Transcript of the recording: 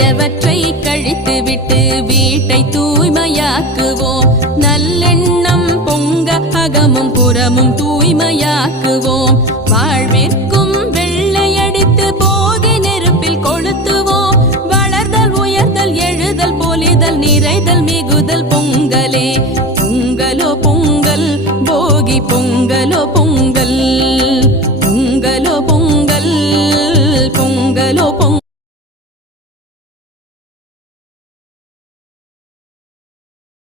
பழையவற்றை கழித்துவிட்டு வீட்டை தூய்மையாக்குவோம். நல்லெண்ணம் பொங்க அகமும் புறமும் தூய்மையாக்குவோம். வாழ்விற்கும் வெள்ளையடித்து போகி நெருப்பில் கொளுத்துவோம். வளர்தல் உயர்தல் எழுதல் பொலிதல் நிறைதல் மிகுதல் பொங்கலே. பொங்கலோ பொங்கல் போகி பொங்கலோ பொங்கல். பொங்கலோ பொங்கல் பொங்கலோ